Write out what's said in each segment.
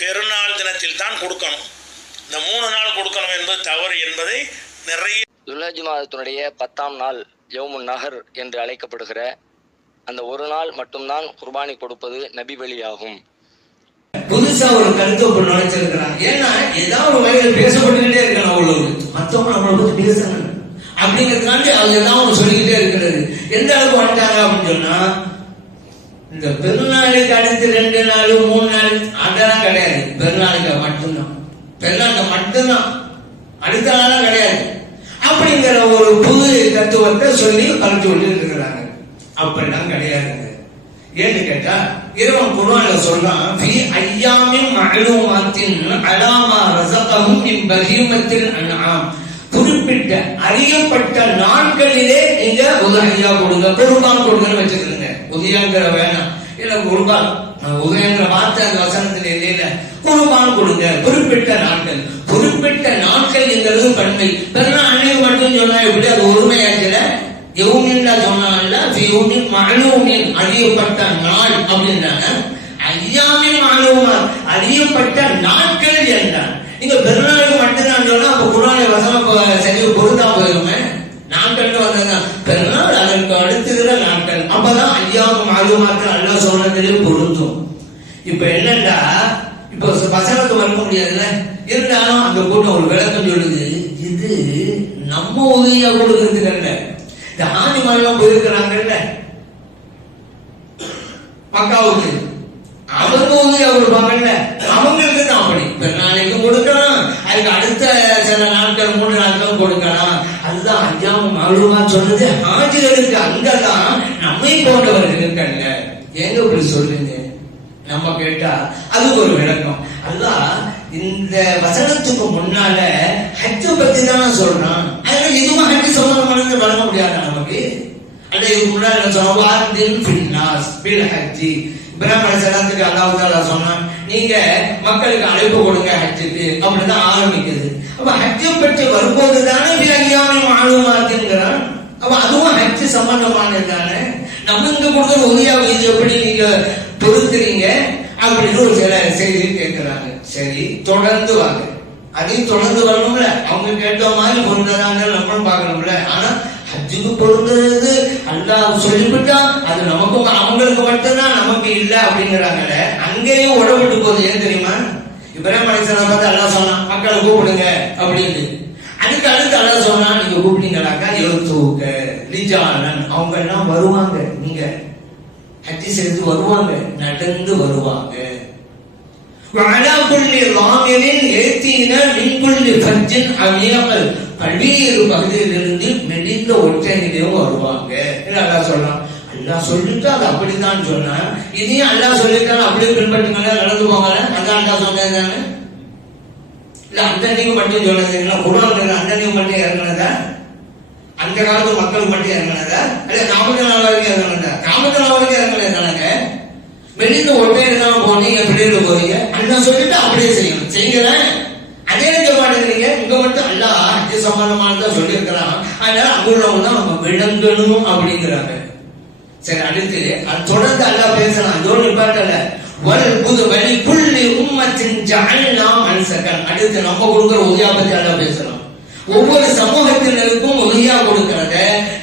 பெருநாள் தினத்தில் தான் கொடுக்கணும். இந்த 3 நாள் கொடுக்கணும் என்பது தவறு என்பதை நிறைய துல்ஹஜ் மாதத்தினுடைய 10ஆம் நாள் யௌமுன் நஹர் என்று அழைக்கப்படுகிற அந்த ஒரு நாள் மட்டும்தான் குர்பானி கொடுப்பது நபி வழியாகும். புதுசா ஒரு கருத்தை நுழைச்சிருக்கிறாங்க. ஏன்னா ஏதாவது ஒரு வகையில் பேசப்பட்டுக்கிட்டே இருக்கணும், அவ்வளவு மற்றவங்க நம்மளை பத்தி பேசணும் அப்படிங்கிறதுனால அவங்க ஏதாவது ஒன்று சொல்லிக்கிட்டே இருக்கிறது. எந்த அளவுக்கு வந்துட்டாங்க அப்படின்னு சொன்னா, இந்த பெருநாளைக்கு அடுத்து 2 நாள் 3 நாள் அதெல்லாம் கிடையாது. பெருநாளைக்கு மட்டும்தான், பெருநாளுக்கு மட்டும்தான், அடுத்த நாளும் கிடையாது அப்படிங்கிற ஒரு புது தத்துவத்தை சொல்லி கருத்து விட்டு இருக்கிறாங்க. அப்படிலாம் கிடையாதுங்க. ஏன்னு கேட்டா இறைவன் குர்ஆன்ல சொல்றான், ஃபீ அய்யாமின் மஅலூமாத்தின் அலாமா ரஸகஹும் மின் பஹீமத்தில் அன்ஆம். குறிப்பிட்ட அறியப்பட்ட நாட்களிலே நீங்க உதஹியா கொடுங்க, குர்பான் கொடுங்கன்னு வச்சுக்கிறீங்க. உதயாங்கிற வேணாம், இல்ல குர்பான் உதயங்கிற வார்த்தை அந்த வசனத்துல இல்ல, குர்பான் கொடுங்க குறிப்பிட்ட நாட்கள். குறிப்பிட்ட நாட்கள் என்கிறது பன்மை. பெருநாள் அன்னைக்கு மட்டும் சொன்னா எப்படி அது ஒருமையாச்சுல? யௌமின்ல சொன்னால யௌமின் மஅலூமின் அறியப்பட்ட நாள் அப்படின்றாங்க. அய்யாமின் மஅலூமா அறியப்பட்ட நாட்கள் என்றான். நீங்க பெருநாளுக்கு மட்டும்தான் சொன்னா அப்ப குர்ஆன் வசனம் சரியா பொருந்தா போயிருமே. நாட்கள் வந்ததுதான் பெருநாள், அதற்கு அடுத்துகிற நாட்கள், அப்பதான் அய்யாமு மஅலூமாக்கள் அல்லாஹ் சொன்னதிலே பொருந்தும். இப்ப என்னண்டா, இப்ப வசனத்துக்கு வர முடியாதுல்ல, இருந்தாலும் அந்த கூட்டம் ஒரு விளக்கம் சொல்லுது, இது நம்ம உதவியா கொடுக்கறதுக்கு அல்ல. இந்த ஆணிமாரெல்லாம் போயிருக்கிறாங்கல்ல மக்காவுக்கு, அவங்க உதவியா கொடுப்பாங்கல்ல, அவங்களுக்கு தான் அப்படி பெருநாளைக்கு கொடுக்கலாம், அதுக்கு அடுத்த சில நாட்கள் 3 நாட்கள் கொடுக்கலாம். அதுதான் அய்யாமு மஅலூமா சொன்னது ஹாஜிகளுக்கு. அங்கதான் நம்மை போன்றவர்களுக்கு அல்ல. ஏங்க இப்படி சொல்லுங்க? நம்ம கேட்டா அதுக்கு ஒரு விளக்கம். அல்லாஹ் இந்த வசனத்துக்கு முன்னால ஹஜ்ஜ பத்தி தான் சொல்றான். அதனால இதுவும் ஹஜ் சம்பந்தமானது வழங்க முடியாது நமக்கு. அல்ல இதுக்கு முன்னாடி சொல்லுவான் ஃபின்னாஸ் பில் ஹஜ்ஜி. இப்ராஹிம் அலைஹிஸ்ஸலாத்துக்கு அல்லாஹ் தஆலா சொன்னான், நீங்க மக்களுக்கு அழைப்பு கொடுங்க ஹஜ்ஜுக்கு அப்படின்னு தான் ஆரம்பிக்குது. அப்ப ஹஜ்ஜை பற்றி வரும்போது தானே அய்யாமின் மஅலூமாத்துங்கிறான். அப்ப அதுவும் ஹஜ் சம்பந்தமானது தானே. நம்ம இங்க கொடுக்குற உதவியா இது எப்படி நீங்க பொறுத்துறீங்க அப்படின்னு ஒரு சில செய்தி கேட்கிறாங்க. சரி, தொடர்ந்து வாங்க, அதையும் தொடர்ந்து வரணும்ல. அவங்க கேட்ட மாதிரி பொருந்தாங்க நம்மளும் பார்க்கணும்ல. ஆனா ஹஜ்ஜுக்கு பொருந்தது அல்லாஹ் சொல்லிவிட்டா அது நமக்கும் அவங்களுக்கு மட்டும்தான், நமக்கு இல்ல அப்படிங்கிறாங்கல்ல. அங்கேயும் உடவிட்டு போகுது. ஏன் தெரியுமா? இப்ராஹிம் அலைஹிஸ்ஸலாம் பார்த்து அல்லாஹ் சொன்னான் மக்களை கூப்பிடுங்க அப்படின்னு. அதுக்கு அடுத்து அல்லாஹ் சொன்னா, நீங்க கூப்பிட்டீங்களாக்கா எழுத்துக்க லிஜாலன், அவங்க எல்லாம் வருவாங்க, நீங்க ஹஜ்ஜி செய்து வருவாங்க, நடந்து வருவாங்க. பல்வேறு பகுதியிலிருந்து மெலிந்த ஒற்றையிலும் வருவாங்க. அல்லாஹ் சொல்லலாம், அல்லாஹ் சொல்லிட்டு அது அப்படித்தான் சொன்னா, இதையும் அல்லாஹ் சொல்லிட்டாலும் அப்படியே பின்பற்றுங்க, நடந்து போங்க. அதான் அல்லாஹ் சொன்னதுதானே. இல்ல அந்த நீங்க மட்டும் சொன்னதுங்களா? குர்ஆன்ல அந்த நீங்க மட்டும் இறங்கினதா? அந்த காலத்து மக்கள் மட்டும் இறங்கினதா? அல்ல நாமக்கல் வரைக்கும் இறங்கினதா? நாமக்கல் வரைக்கும் இறங்கினதானங்க. வெளியில ஒட்டையில போனீங்க, வெளியில போறீங்க, அல்லாஹ் சொல்லிட்டு அப்படியே செய்யணும். செய்கிறேன் அதே இருக்க மாட்டேங்கிறீங்க. இங்க மட்டும் அல்லாஹ் ஹஜ் சம்பந்தமானதான் சொல்லியிருக்கிறான், அதனால அங்குள்ளவங்க தான் நம்ம விளங்கணும் அப்படிங்கிறாங்க. சரி, அடுத்து அது தொடர்ந்து அல்லாஹ் பேசலாம். அதோடு நிப்பாட்டல. வலி புள்ளி உம்மத்தின் ஜஅல்னா மன்சகன். அடுத்து நம்ம கொடுக்குற உதவியா பத்தி அல்லாஹ் பேசலாம். ஒவ்வொரு சமூகத்தினருக்கும் உதவியா கொடுக்கறத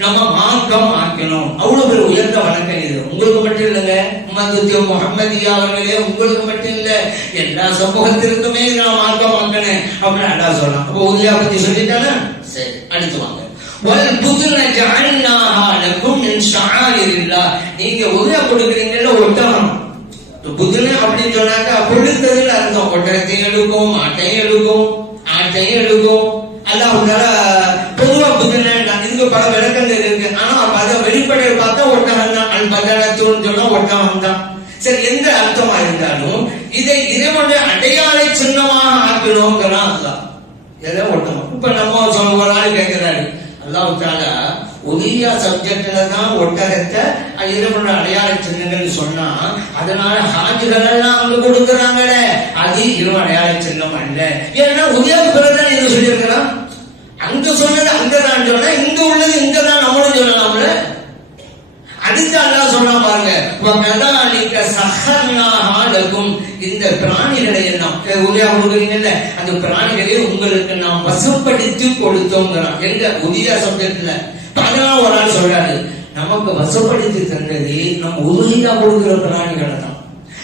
நம்ம மார்க்கம் ஆக்கணும். அவ்வளவு பேர் உயர்ந்த வணக்கம் இது. உங்களுக்கு மட்டும் இல்லைங்க, முஹம்மதியா அவர்களே, உங்களுக்கு மட்டும் இல்ல, எல்லா சமூகத்திற்குமே நான் மார்க்கம் ஆக்கணும் அப்படின்னு அல்லாஹ் சொல்லலாம். அப்ப உதவியா பத்தி சொல்லிட்டானா? சரி, அடுத்து வாங்க. நீங்க உதவியா கொடுக்குறீங்கல்ல ஒட்டகம். புதுன அப்படின்னு சொன்னாக்கா கொழுத்ததுல அர்த்தம். ஒட்டகத்தையும் எடுக்கும், ஆட்டையும் எடுக்கும், ஆட்டையும் எடுக்கும். அல்லாஹ் பொதுவா புதுன இதுக்கு பல விளக்கங்கள் இருக்கு. ஆனா அதை வெளிப்படையை பார்த்தா ஒட்டகம் தான். அல் பதனத்துன்னு சொன்னா ஒட்டகம் தான். சரி, எந்த அர்த்தமா இருந்தாலும் இதை இறைவனுடைய அடையாள சின்னமாக ஆக்கணுங்கிறான் அல்லாஹ். எதை ஒட்டகம்? இப்ப நம்ம சொல்ல ஒரு ஆள் கேட்கிறாரு, அல்லாஹ் தஆலா உதவியா சப்ஜெக்ட்ல தான் ஒட்டகத்தை இறைவனுடைய அடையாள சின்னங்கள் சொன்னா, அதனால ஹாஜிகள் எல்லாம் அவங்க கொடுக்குறாங்களே, அது இறைவன் அடையாள சின்னம் அல்ல. ஏன்னா உதவியாவுக்கு பிறகுதான் இது சொல்லியிருக்கிறான். அங்க சொன்னது அங்கதான் சொன்னா, இங்க உள்ளது இங்கதான் நம்மளும் சொல்லலாம்ல. அடுத்து அல்லாஹ் சொல்றான் பாருங்க, வகதாலிக சஹர்னாஹா லகும், இந்த பிராணிகளை எல்லாம் உதயா கொடுக்குறீங்கல்ல, அந்த பிராணிகளை உங்களுக்கு நாம் வசப்படுத்தி கொடுத்தோங்கிறான். எங்க உதயா சப்ஜெக்ட்ல. அதனால ஒரு ஆள் சொல்றாரு, நமக்கு வசப்படுத்தி தந்தது நம்ம உதவியா கொடுக்குற பிராணிகளை தான்.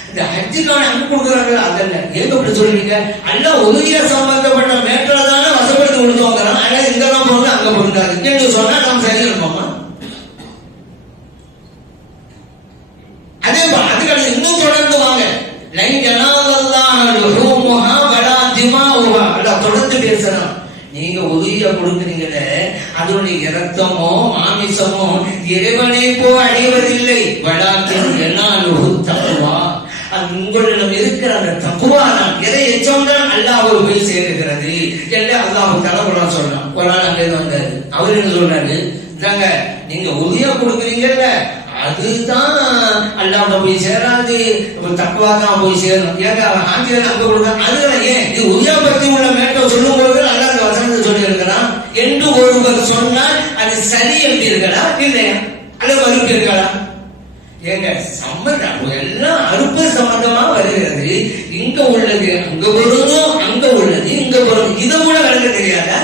இந்த ஹஜ்ஜுக்கான அங்க கொடுக்குறாங்க அதல்ல. ஏங்க அப்படி சொல்றீங்க? அல்ல உதவியா சம்பந்தப்பட்ட மேட்டரை தானே வசப்படுத்தி கொடுத்தோங்கிறான். ஆனா இங்கெல்லாம் போறது அங்க பொருந்தாது என்று சொன்னா நாம் சரியா இருப்போமா? அதே அதுக்கு இன்னும் தொடர்ந்து வாங்க, தொடர்ந்து பேசலாம். நீங்க உதவியா கொடுக்குறீங்களே, அதனுடைய இரத்தமோ மாமிசமோ இறைவனை போ அடைவதில்லை. வலாக்கின் என்னாலும் தக்குவா, அது உங்களிடம் இருக்கிற அந்த தக்குவா தான், எதை எச்சம்தான் அல்லாஹ் போய் சேருகிறது என்று அல்லாஹ் தலைவரா சொல்றான். ஒரு நாள் அங்கே வந்தாரு, அவர் என்ன சொல்றாரு, நீங்க உதவியா கொடுக்குறீங்கல்ல, அதுதான் அல்லாஹ்வோட போய் சேராது, தக்குவா தான் போய் சேரும். ஏங்க ஆட்சியர் அங்க கொடுக்க அதுல ஏன் இது உதவியா பற்றி உள்ள மேட்டை சொல்லும் போது அல்லாஹ் அந்த வசனத்தை சொல்லி இருக்கிறான் என்று ஒருவர் சொன்னால் அது சரி எப்படி இருக்கலாம் இல்லையா, அல்ல மறுப்பு இருக்கலாம்? ஏங்க சம்பந்தம் எல்லாம் அறுப்பு சம்பந்தமா வருகிறது. இங்க உள்ளது அங்க பொருந்தும், அங்க உள்ளது இங்க பொருந்தும். இதை கூட விளங்க தெரியாதா?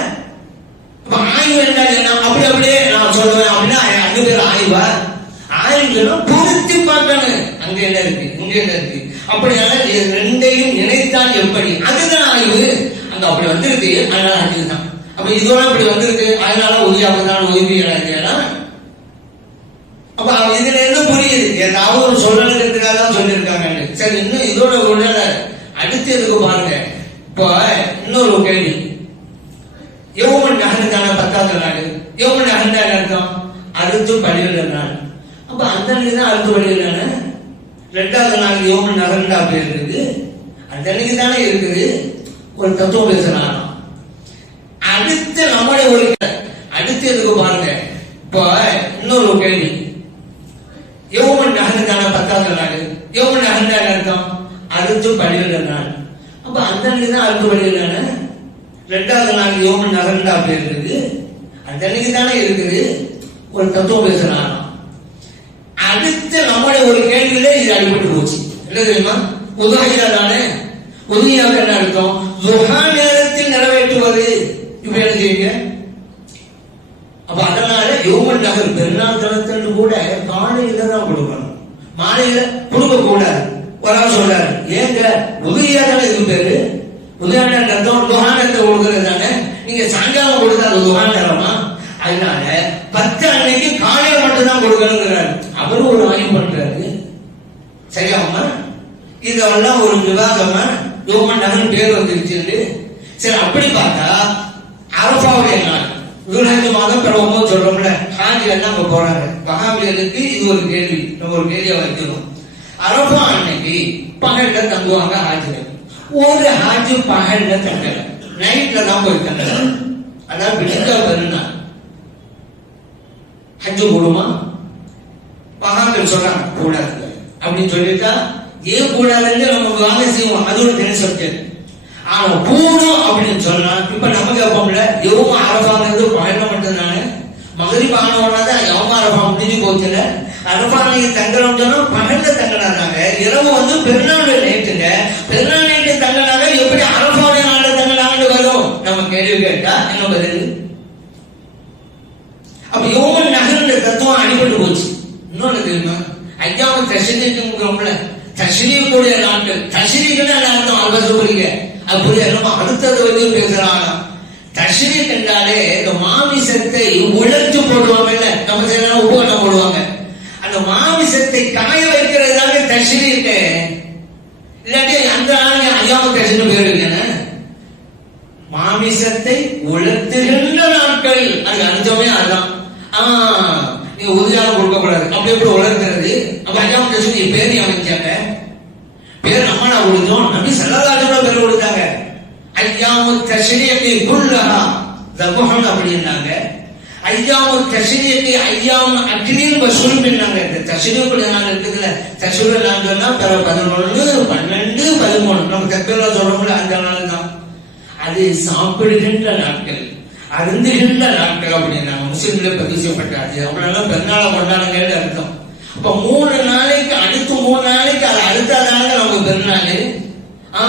ஆய்வு என்ன அப்படியே நான் சொல்லுவேன் அப்படின்னா அஞ்சு பேர் ஆய்வா? ஆய்வுகளும் பொருத்தி பார்க்கணும். அங்க என்ன இருக்கு இங்க என்ன இருக்கு, அப்படியான ரெண்டையும் இணைத்தால் எப்படி, அதுதான் ஆய்வு. அங்க அப்படி வந்திருக்கு அதனால அதுதான். அப்ப இதோட அப்படி வந்திருக்கு அதனால உதவியாகத்தான் உதவியா. அப்ப இதுல என்ன புரியுது, ஏதாவது ஒரு சொல்றதுக்காக தான் சொல்லியிருக்காங்க. சரி, இன்னும் இதோட உடல அடுத்து எதுக்கு பாருங்க. இப்போ இன்னொரு கேள்வி, யௌமுன் நஹருக்கான 10வது நாள். யௌமுன் நஹர் அர்த்தம் அறுத்து பலியிடுற நாள். அப்ப அந்த அன்னைக்கு தான் அறுத்து பலியிடுறானே. 2வது நாள் யௌமுன் நஹர்டா பேர் இருக்குது, அந்த அன்னைக்கு தானே இருக்குது. ஒரு தத்துவம் பேசுறாங்க. அடுத்து நம்மளே ஒரு அடுத்து எதுக்கு பாருங்க. இப்போ இன்னொரு கேள்வி, யௌமுன் நஹருக்கான 10வது நாள். யௌமுன் நஹர் அர்த்தம் அறுத்து பலியிடுற நாள். அப்ப அந்த அன்னைக்கு தான் அறுத்து பலியிடுறானே. 2வது நாள் யௌமுன் நஹர்டா பேர் இருக்குது, அந்த அன்னைக்கு தானே இருக்குது. ஒரு தத்துவம் பேசுறாங்க. அடுத்து நம்மளே ஒரு கேள்வியில இது அடிபட்டு போச்சு. என்ன தெரியுமா? உதவியா தானே. உதவியாக என்ன அர்த்தம்? துஹா நேரத்தில் நிறைவேற்றுவது. இப்ப என்ன செய்யுங்க? அப்ப அதனால யௌமுன் நஹர் பெருநாள் தினத்தன்று கூட காலையில தான் கொடுக்கணும், மாலையில கொடுக்க கூடாது. ஒரு சொல்றாரு, ஏங்க உதவியா தானே இது பேரு. உதவியான அர்த்தம் துஹா நேரத்தை கொடுக்கறது தானே. நீங்க சாயங்காலம் கொடுத்தா அது துஹா நேரமா? அதனால 10 அன்னைக்கு காலையில மட்டும்தான் கொடுக்கணுங்கிறாரு. அவரும் ஒரு ஆய்வு பண்றாரு. சரியாமா? இதெல்லாம் ஒரு விவாதமா யௌமுன் நஹர் பேர் வந்துருச்சு. சரி, அப்படி பார்த்தா அரஃபாவுடைய நாள் துல்ஹஜ் மாதம் பிறகும்போது சொல்றோம்ல, ஹாஜி எல்லாம் அங்க போறாங்க. வஹாபிகளுக்கு இது ஒரு கேள்வி, நம்ம ஒரு கேள்வியை வைக்கணும். அரஃபா அன்னைக்கு பகல்ல தங்குவாங்க ஹாஜிகள். ஒரு ஹாஜி பகல்ல தங்கல, நைட்ல தான் போய் தங்கல. அதான் பிடிக்க பெருநாள். ஹஜ்ஜு கூடுமா? மகான்கள் சொல்றாங்க கூடாது அப்படின்னு சொல்லிட்டா, ஏன் கூடாதுன்னு நம்ம வாங்க செய்வோம், அது ஒரு தனி சப்ஜெக்ட். ஆனா கூடும் அப்படின்னு சொன்னா, இப்ப நம்ம கேட்போம்ல, யௌம அரஃபாங்கிறது பகல்ல மட்டும் தானே. மகரிப் ஆன உடனே யௌம அரஃபா முடிஞ்சு போச்சுல. அரஃபா நீங்க தங்கணும்னு சொன்னா பகல்ல தங்கினாங்க. இரவு வந்து பெருநாள் நைட்டுங்க. பெருநாள் நைட்டு தங்கினாங்க, எப்படி அரஃபாவுடைய நாள்ல தங்கினாங்கன்னு வரும். நம்ம கேள்வி கேட்டா என்ன பதில்? அப்ப யௌமுன் நஹர் தத்துவம் அடிபட்டு போச்சு. இன்னொன்னு தெரியுமா? ஐயாம தஷ்ரீக்குங்கிறோம்ல, தஷ்ரீக்குடைய நாட்கள். தஷ்ரீக்குன்னு அர்த்தம் அல்வா புரியுங்க. அது புரியாம அடுத்தது வந்து பேசுறாங்க. தஷ்ரீக் என்றாலே இந்த மாமிசத்தை உழைச்சு போடுவாங்கல்ல, நம்ம செய்யலாம் உப்பு கண்ண போடுவாங்க. அந்த மாமிசத்தை காய வைக்கிறது தானே தஷ்ரீக். இல்லாட்டி அந்த நாளைக்கு ஐயாம தஷ்ரீக் பேர் இருக்கேன்னு மாமிசத்தை உழைத்துகின்ற நாட்கள். அது அர்த்தமே அதுதான். நீங்க உறுதியாக கொடுக்க கூடாது. அப்படி எப்படி உலர்கிறது? அப்ப ஐயாம தஷ்ரீக் பேர் அமைச்சாங்க. பேர் நம்மளா கொடுத்தோம், நபி ஸல்லல்லாஹு அலைஹி வஸல்லம் பேர் கொடுத்தாங்க. ஐயாமு தஷ்ரீகி குல்லஹா தபஹன் அப்படின்னாங்க. ஐயாமு தஷ்ரீகி ஐயாமு அக்லீன் வஸுல்பின்னாங்க. இந்த தஷ்ரீகுடைய நாள் இருக்குதுல, தஷ்ரீகுடைய நாள்னா 11, 12, 13 நம்ம தக்பீர்ல சொல்றோம்ல, அந்த நாள் தான். அது சாப்பிடுகின்ற நாட்கள், அருந்துகின்ற நாட்கள் அப்படின்னாங்க. முஸ்லிம்களே பதிவு செய்யப்பட்டாச்சு. அவங்களெல்லாம் பெருநாளை கொண்டாடுங்கன்னு அர்த்தம். இப்ப 3 நாளைக்கு அடுத்து 3 நாளைக்கு அது அடுத்ததாங்க நம்ம பெருநாள்.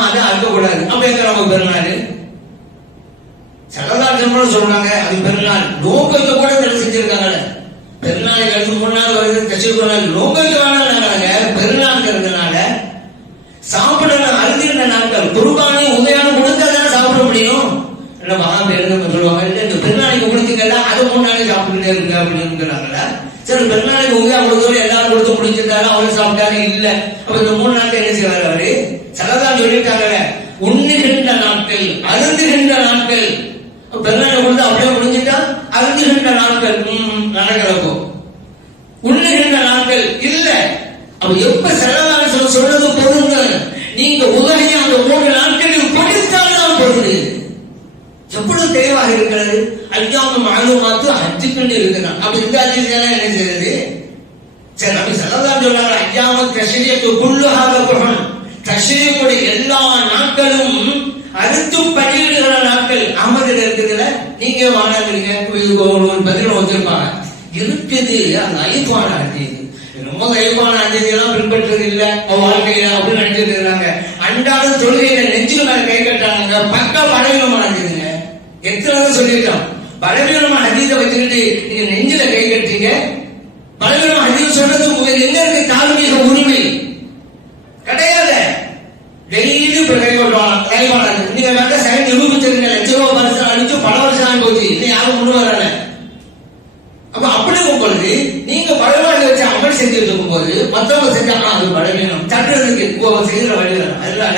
அதை அறுக்கக்கூடாது அப்படிங்கிற நம்ம பெருநாள். சரதாசனம் சொல்றாங்க அது பெருநாள். நோக்கத்தை கூட தடை செஞ்சிருக்காங்கல்ல. பெருநாளைக்கு அடுத்து 3 நாள் வருது தச்சிருக்காங்க. நோக்கத்தை வேணாங்க பெருநாள்ங்கிறதுனால சாப்பிடணும். அருந்திருந்த நாட்கள் குர்பானி உதயானம் கொடுத்தா தானே சாப்பிட முடியும். மகாபேரு சொல்லுவாங்க இந்த பெருநாளைக்கு கொடுத்தீங்கல்ல அது 3 நாளைக்கு சாப்பிட்டுட்டே இருக்கு அப்படின்னுங்கிறாங்களா. சரி பெருநாளைக்கு உதயா கொடுத்தோம் எல்லாரும் கொடுத்து முடிச்சிருந்தாலும் அவரு சாப்பிட்டாரு இல்ல. அப்ப இந்த 3 நாட்கள் என்ன செய்வாரு அவரு? சரதான் சொல்லிட்டாங்க உண்ணுகின்ற நாட்கள் அருந்துகின்ற நாட்கள். பெருநாளை கொடுத்து அப்படியே முடிஞ்சுட்டா அருந்துகின்ற நாட்கள் நடக்கிறப்போ உண்ணுகின்ற நாட்கள் இல்ல. அப்ப எப்ப சரதான் சொல்றது பொருங்க நீங்க உதவியை அந்த 3 நாட்களில் கொடுத்தால்தான் பொருள். எவ்வளவு தெளிவாக இருக்கிறது. அஞ்சாவது மாலுமாத்து ஹஜ்ஜுக்குன்னு இருக்கிறான். அப்ப இந்த ஹஜ்ஜுக்கு என்ன செய்யறது? சரி நம்ம சல்லல்லாஹு சொல்றாங்க அய்யாம தஷ்ரீக்கு குல்லுஹா குர்ஆன். தஷ்ரீக்குடைய எல்லா நாட்களும் அறுத்து பலியிடுகிற நாட்கள். அமதில் இருக்குதுல நீங்க வாழாதீங்க ஒரு பதில் வச்சிருப்பாங்க இருக்குது. அந்த ஐப்பான அஜீது ரொம்ப ஐப்பான அஜீதியெல்லாம் பின்பற்றது இல்ல வாழ்க்கையில அப்படின்னு நினைச்சிட்டு இருக்காங்க. அன்றாட தொழுகையில நெஞ்சுக்கு மேல கை கட்டுறாங்க. பக்க பலவீனமான அஜீதுங்க. எத்தனை சொல்லிட்டோம் பலவீனமான அஜீதை வச்சுக்கிட்டு நீங்க நெஞ்சில கை கட்டுறீங்க. பலவீனமான அஜீது சொல்றது உங்களுக்கு எங்க இருக்கு தார்மீக உரிமை கிடையாது. டெய்லி கை கொள்வாங்க. நீங்க வேற சைடு நிரூபிச்சிருங்க. லட்ச வருஷம் அடிச்சு பல வருஷம் போச்சு இன்னும் யாரும் முன்னு வரல. அப்ப அப்படி இருக்கும்போது நீங்க பலவாடி வச்சு அமல் செஞ்சுட்டு இருக்கும்போது மத்தவங்க செஞ்சாங்க அது பலவீனம் தட்டுறதுக்கு செய்கிற வழிகள். அதனால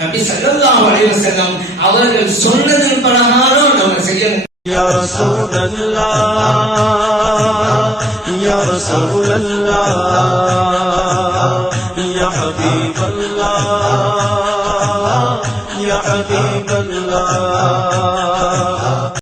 நபி ஸல்லல்லாஹு அலைஹி வஸல்லம் அவர்கள் சொன்னதின் பிரகாரம் நம்ம செய்யணும். யா ரசூலல்லாஹ் யா ரசூலல்லாஹ் யா ஹபீபல்லாஹ் யா ஹபீபல்லாஹ்